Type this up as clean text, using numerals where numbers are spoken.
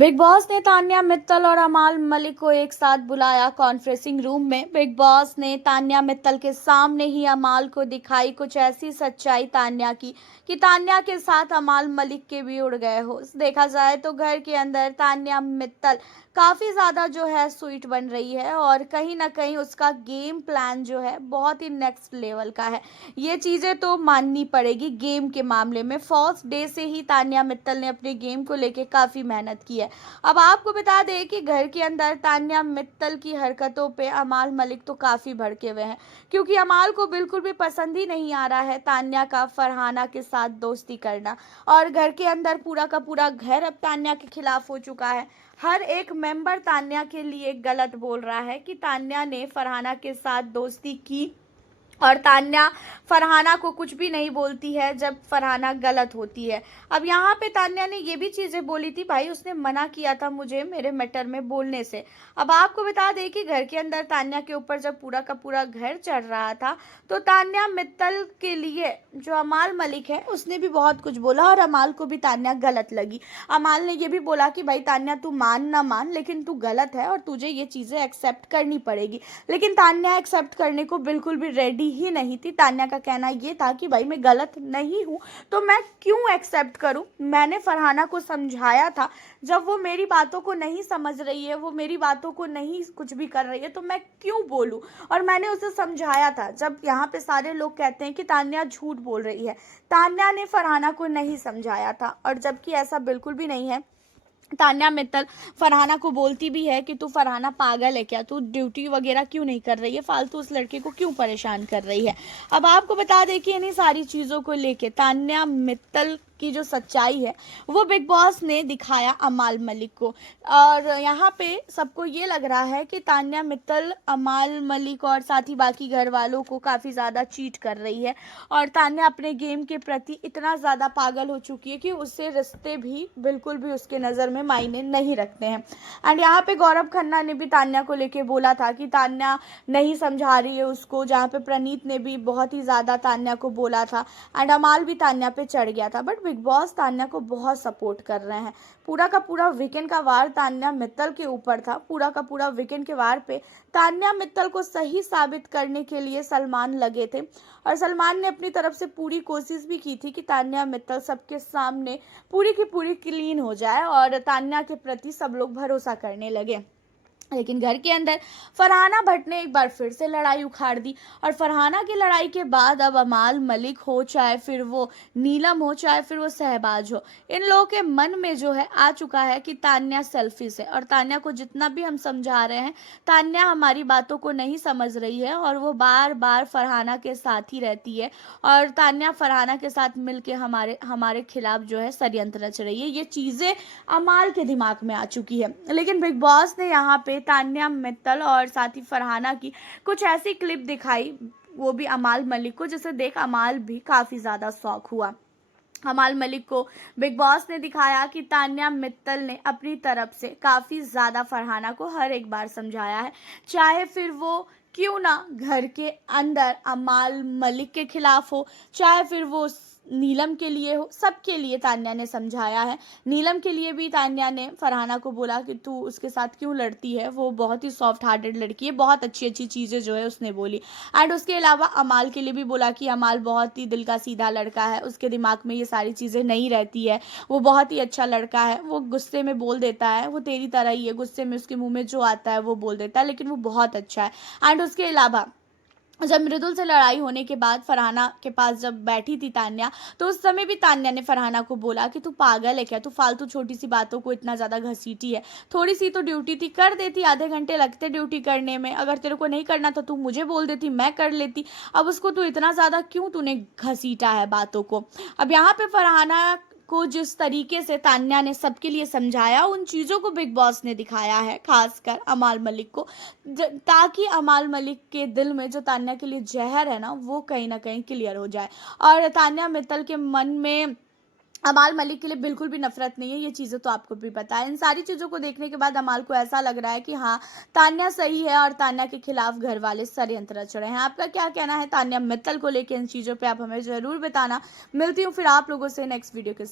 Big boss ने तान्या मित्तल और अमाल मलिक को एक साथ बुलाया कॉन्फ्रेंसिंग रूम में। बिग बॉस ने तान्या मित्तल के सामने ही अमाल को दिखाई कुछ ऐसी सच्चाई तान्या की कि तान्या के साथ अमाल मलिक के भी उड़ गए हो। देखा जाए तो घर के अंदर तान्या मित्तल काफ़ी ज़्यादा जो है स्वीट बन रही है और कहीं ना कहीं उसका गेम प्लान जो है बहुत ही नेक्स्ट लेवल का है। ये चीज़ें तो माननी पड़ेगी। गेम के मामले में फर्स्ट डे से ही तान्या मित्तल ने अपने गेम को लेके काफ़ी मेहनत की है। अब आपको बता दें कि घर के अंदर तान्या मित्तल की हरकतों पे अमाल मलिक तो काफ़ी भड़के हुए हैं, क्योंकि अमाल को बिल्कुल भी पसंद ही नहीं आ रहा है तान्या का फरहाना के साथ दोस्ती करना। और घर के अंदर पूरा का पूरा घर अब तान्या के खिलाफ हो चुका है। हर एक मेंबर तान्या के लिए गलत बोल रहा है कि तान्या ने फरहाना के साथ दोस्ती की और तान्या फरहाना को कुछ भी नहीं बोलती है जब फरहाना गलत होती है। अब यहाँ पे तान्या ने ये भी चीज़ें बोली थी, भाई उसने मना किया था मुझे मेरे मैटर में बोलने से। अब आपको बता दें कि घर के अंदर तान्या के ऊपर जब पूरा का पूरा घर चढ़ रहा था तो तान्या मित्तल के लिए जो अमाल मलिक है उसने भी बहुत कुछ बोला और अमाल को भी तान्या गलत लगी। अमाल ने ये भी बोला कि भाई तान्या तू मान ना मान, लेकिन तू गलत है और तुझे ये चीज़ें एक्सेप्ट करनी पड़ेगी। लेकिन तान्या एक्सेप्ट करने को बिल्कुल भी रेडी ही नहीं थी। तान्या का कहना ये था कि भाई मैं गलत नहीं हूँ तो मैं क्यों एक्सेप्ट करूँ। मैंने फरहाना को समझाया था, जब वो मेरी बातों को नहीं समझ रही है, वो मेरी बातों को नहीं कुछ भी कर रही है तो मैं क्यों बोलूँ। और मैंने उसे समझाया था। जब यहाँ पे सारे लोग कहते हैं कि तान्या झूठ बोल रही है, तान्या ने फरहाना को नहीं समझाया था, और जबकि ऐसा बिल्कुल भी नहीं है। तान्या मित्तल फरहाना को बोलती भी है कि तू फरहाना पागल है क्या, तू ड्यूटी वगैरह क्यों नहीं कर रही है, फालतू उस लड़के को क्यों परेशान कर रही है। अब आपको बता दें कि इन्हीं सारी चीज़ों को लेके तान्या मित्तल की जो सच्चाई है वो बिग बॉस ने दिखाया अमाल मलिक को। और यहाँ पे सबको ये लग रहा है कि तान्या मित्तल अमाल मलिक और साथ ही बाकी घर वालों को काफ़ी ज़्यादा चीट कर रही है और तान्या अपने गेम के प्रति इतना ज़्यादा पागल हो चुकी है कि उससे रिश्ते भी बिल्कुल भी उसके नज़र में मायने नहीं रखते हैं। एंड यहाँ पे गौरव खन्ना ने भी तान्या को लेके बोला था कि तान्या नहीं समझा रही है उसको, जहाँ पे प्रणीत ने भी बहुत ही ज़्यादा तान्या को बोला था एंड अमाल भी तान्या पे चढ़ गया था। बट बिग बॉस तान्या को बहुत सपोर्ट कर रहे हैं। पूरा का पूरा वीकेंड का वार तान्या मित्तल के ऊपर था। पूरा का पूरा वीकेंड के वार पे तान्या मित्तल को सही साबित करने के लिए सलमान लगे थे और सलमान ने अपनी तरफ से पूरी कोशिश भी की थी कि तान्या मित्तल सबके सामने पूरी की पूरी क्लीन हो जाए और तान्या के प्रति सब लोग भरोसा करने लगे। लेकिन घर के अंदर फरहाना भट्ट ने एक बार फिर से लड़ाई उखाड़ दी और फरहाना की लड़ाई के बाद अब अमाल मलिक हो, चाहे फिर वो नीलम हो, चाहे फिर वो सहबाज हो, इन लोगों के मन में जो है आ चुका है कि तान्या सेल्फिश है। और तान्या को जितना भी हम समझा रहे हैं, तान्या हमारी बातों को नहीं समझ रही है और वो बार बार फरहाना के साथ ही रहती है और तान्या फरहाना के साथ मिलके हमारे हमारे खिलाफ जो है षड्यंत्र रच रही है। ये चीज़ें अमाल के दिमाग में आ चुकी है। लेकिन बिग बॉस ने यहाँ पे तान्या मित्तल और साथ ही फरहाना की कुछ ऐसी क्लिप दिखाई, वो भी अमाल मलिक को, जिसे देख अमाल भी काफ़ी ज़्यादा शौक हुआ। अमाल मलिक को बिग बॉस ने दिखाया कि तान्या मित्तल ने अपनी तरफ से काफ़ी ज़्यादा फरहाना को हर एक बार समझाया है, चाहे फिर वो क्यों ना घर के अंदर अमाल मलिक के खिलाफ हो, चाहे फिर वो नीलम के लिए हो, सबके लिए तान्या ने समझाया है। नीलम के लिए भी तान्या ने फरहाना को बोला कि तू उसके साथ क्यों लड़ती है, वो बहुत ही सॉफ्ट हार्टेड लड़की है, बहुत अच्छी अच्छी चीज़ें जो है उसने बोली। एंड उसके अलावा अमाल के लिए भी बोला कि अमाल बहुत ही दिल का सीधा लड़का है, उसके दिमाग में ये सारी चीज़ें नहीं रहती है, वो बहुत ही अच्छा लड़का है, वो गुस्से में बोल देता है, वो तेरी तरह ही है, गुस्से में उसके मुँह में जो आता है वो बोल देता है, लेकिन वो बहुत अच्छा है। एंड उसके अलावा जब मृदुल से लड़ाई होने के बाद फरहाना के पास जब बैठी थी तान्या, तो उस समय भी तान्या ने फरहाना को बोला कि तू पागल है क्या, तू फालतू छोटी सी बातों को इतना ज़्यादा घसीटी है, थोड़ी सी तो ड्यूटी थी कर देती, आधे घंटे लगते ड्यूटी करने में, अगर तेरे को नहीं करना था तू मुझे बोल देती, मैं कर लेती, अब उसको तू इतना ज़्यादा क्यों तूने घसीटा है बातों को। अब यहाँ पे फरहाना को जिस तरीके से तान्या ने सबके लिए समझाया, उन चीज़ों को बिग बॉस ने दिखाया है, खासकर अमाल मलिक को, ताकि अमाल मलिक के दिल में जो तान्या के लिए जहर है ना, वो कहीं ना कहीं क्लियर हो जाए और तान्या मित्तल के मन में अमाल मलिक के लिए बिल्कुल भी नफरत नहीं है। ये चीज़ें तो आपको भी पता है। इन सारी चीज़ों को देखने के बाद अमाल को ऐसा लग रहा है कि हाँ, तान्या सही है और तान्या के खिलाफ घर वाले षड्यंत्र रच रहे हैं। आपका क्या कहना है तान्या मित्तल को लेकर इन चीज़ों पे, आप हमें ज़रूर बताना। मिलती हूँ फिर आप लोगों से नेक्स्ट वीडियो के